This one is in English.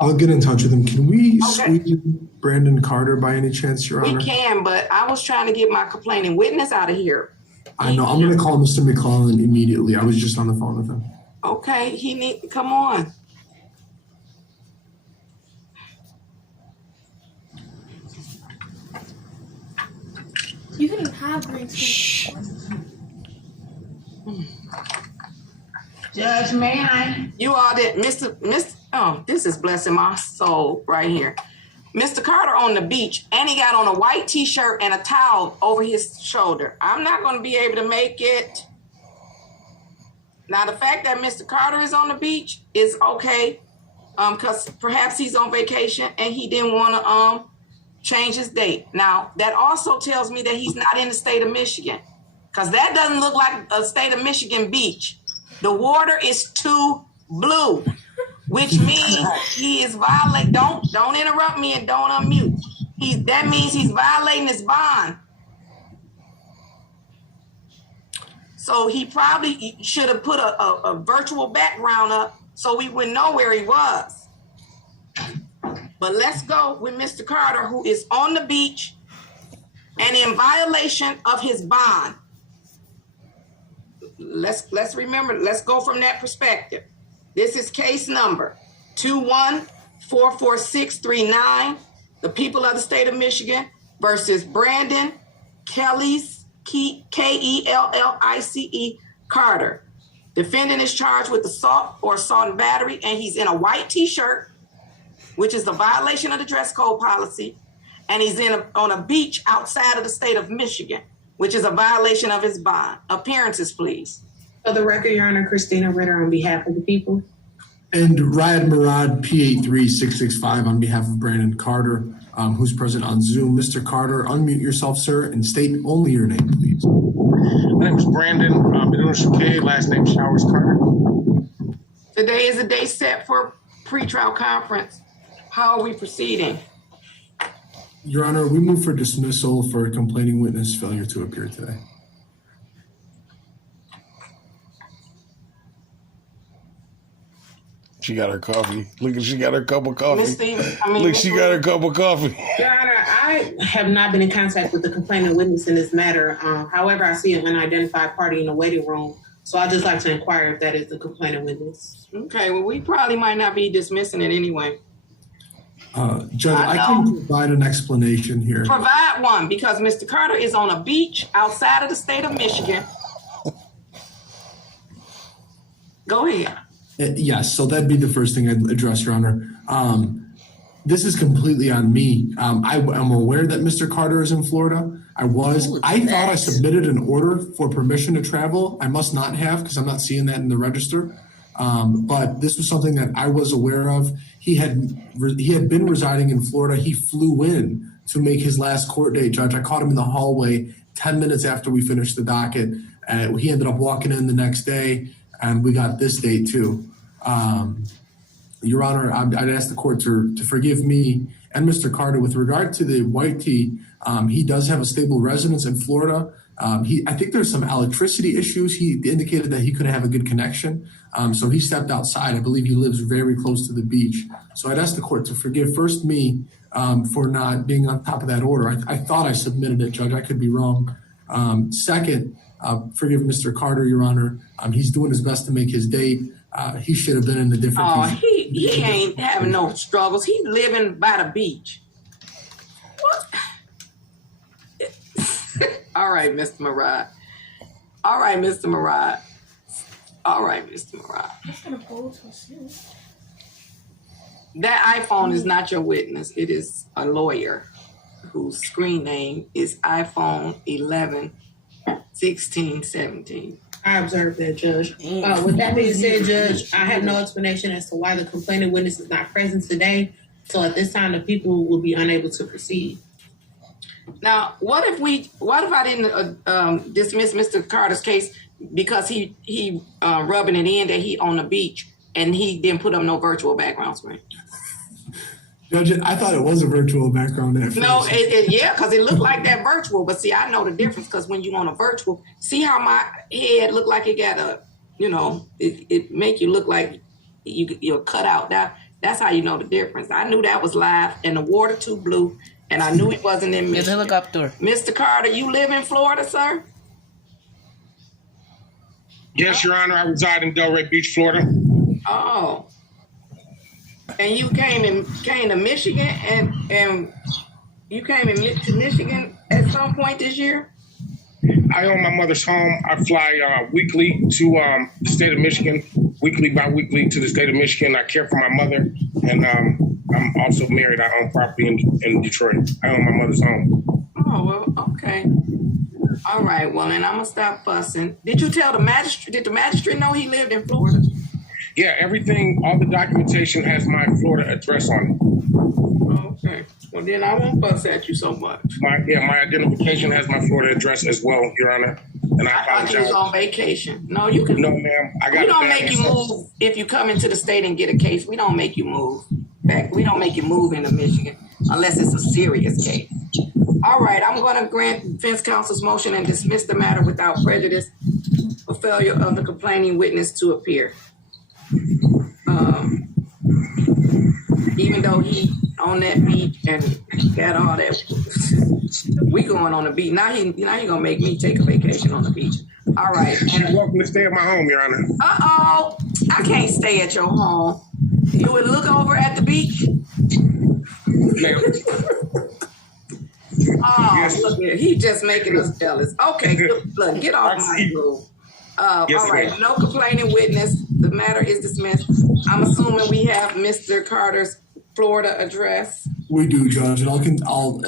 I'll get in touch with him. Can we squeeze Brandon Carter by any chance, Your Honor? We can, but I was trying to get my complaining witness out of here. I know. I'm going to call Mr. McClellan immediately. I was just on the phone with him. Okay, come on. You can have green screen. Judge, may I? You all did, oh, this is blessing my soul right here. Mr. Carter on the beach, and he got on a white t-shirt and a towel over his shoulder. I'm not going to be able to make it. Now, the fact that Mr. Carter is on the beach is okay, because perhaps he's on vacation and he didn't want to change his date. Now, that also tells me that he's not in the state of Michigan, because that doesn't look like a state of Michigan beach. The water is too blue, which means he is violating. Don't interrupt me and don't unmute. That means he's violating his bond. So he probably should have put a virtual background up so we would know where he was. But let's go with Mr. Carter, who is on the beach and in violation of his bond. Let's remember, let's go from that perspective. This is case number 2144639, the people of the state of Michigan versus Brandon Kellice, Kellice Carter. Defendant is charged with assault or assault and battery, and he's in a white t-shirt, which is a violation of the dress code policy, and he's on a beach outside of the state of Michigan, which is a violation of his bond. Appearances, please. For the record, Your Honor, Christina Ritter on behalf of the people. And Riyad Murad, P83665 on behalf of Brandon Carter, who's present on Zoom. Mr. Carter, unmute yourself, sir, and state only your name, please. My name is Brandon Shakay, last name Showers Carter. Today is a day set for pretrial conference. How are we proceeding? Your Honor, we move for dismissal for complaining witness failure to appear today. She got her coffee. Look, she got her cup of coffee. Look, she got her cup of coffee. Your Honor, I have not been in contact with the complaining witness in this matter. However, I see an unidentified party in the waiting room. So I'd just like to inquire if that is the complaining witness. Okay, well, we probably might not be dismissing it anyway. Judge, I can provide an explanation here. Provide one, because Mr. Carter is on a beach outside of the state of Michigan. Go ahead. Yes, so that'd be the first thing I'd address, Your Honor. This is completely on me. I'm aware that Mr. Carter is in Florida. I thought I submitted an order for permission to travel. I must not have, because I'm not seeing that in the register. But this was something that I was aware of. He had been residing in Florida. He flew in to make his last court date, Judge. I caught him in the hallway 10 minutes after we finished the docket. He ended up walking in the next day, and we got this date too. Your Honor, I'd ask the court to forgive me and Mr. Carter with regard to the white tee. He does have a stable residence in Florida. I think there's some electricity issues. He indicated that he couldn't have a good connection. So he stepped outside. I believe he lives very close to the beach. So I'd ask the court to forgive first me for not being on top of that order. I thought I submitted it, Judge. I could be wrong. Second, forgive Mr. Carter, Your Honor. He's doing his best to make his date. He should have been in a different. Oh, he ain't having no struggles. He's living by the beach. What? All right, Mr. Murad. All right, Mr. Murad. All right, Mr. Murad. That iPhone is not your witness. It is a lawyer whose screen name is iPhone 11, 16, 17. I observed that, Judge. With that being said, Judge, I have no explanation as to why the complaining witness is not present today. So at this time, the people will be unable to proceed. Now, what if I didn't dismiss Mr. Carter's case because he rubbing it in that he on the beach and he didn't put up no virtual background screen? Judge, I thought it was a virtual background. No, yeah, because it looked like that virtual. But see, I know the difference because when you on a virtual, see how my head looked like it got a, it make you look like you're cut out. That That's how you know the difference. I knew that was live and the water too blue, and I knew it wasn't in There's a Michigan. helicopter. Mr. Carter, you live in Florida, sir? Yes, Your Honor, I reside in Delray Beach, Florida. Oh. And you came to Michigan and you came to Michigan at some point this year? I own my mother's home. I fly weekly to the state of Michigan, weekly, bi-weekly to the state of Michigan. I care for my mother, and I'm also married. I own property in Detroit. I own my mother's home. Oh, well, okay. All right, well, then I'm gonna stop fussing. Did you tell the magistrate, did the magistrate know he lived in Florida? Yeah, everything, all the documentation has my Florida address on Okay. Well, then I won't fuss at you so much. it. My identification has my Florida address as well, Your Honor. And I I thought you was apologize. on vacation. No, you can. No, ma'am. I got We don't the make you balance. move if you come into the state and get a case. We don't make you move back. We don't make you move into Michigan unless it's a serious case. All right, I'm going to grant defense counsel's motion and dismiss the matter without prejudice for failure of the complaining witness to appear. Even though he on that beach and got all that, we going on the beach. Now he gonna make me take a vacation on the beach. All right. You're welcome to stay at my home, Your Honor. Uh-oh, I can't stay at your home. You would look over at the beach? Ma'am. Oh, Yes. look at he just making us jealous. Okay, look, get off my room. Yes, All right, ma'am. no complaining witness. The matter is dismissed. I'm assuming we have Mr. Carter's Florida address. We do, Judge, and I'll